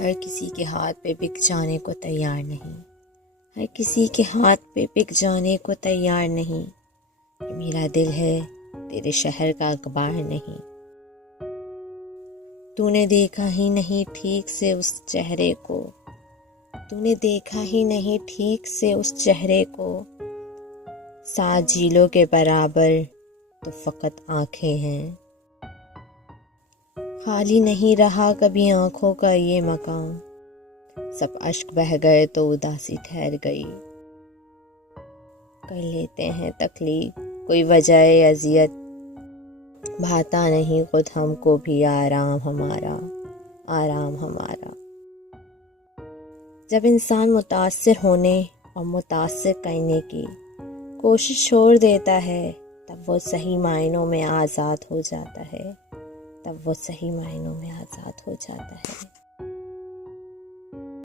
हर किसी के हाथ पे बिक जाने को तैयार नहीं, हर किसी के हाथ पे बिक जाने को तैयार नहीं। ये मेरा दिल है तेरे शहर का अखबार नहीं। तूने देखा ही नहीं ठीक से उस चेहरे को, तूने देखा ही नहीं ठीक से उस चेहरे को। 7 झीलों के बराबर तो फकत आंखें हैं। खाली नहीं रहा कभी आंखों का ये मकान, सब अश्क बह गए तो उदासी ठहर गई। कर लेते हैं तकलीफ कोई वजह अजियत, भाता नहीं खुद हमको भी आराम हमारा, आराम हमारा। जब इंसान मुतासिर होने और मुतासिर करने की कोशिश छोड़ देता है, तब वो सही मायनों में आज़ाद हो जाता है, तब वो सही मायनों में आज़ाद हो जाता है।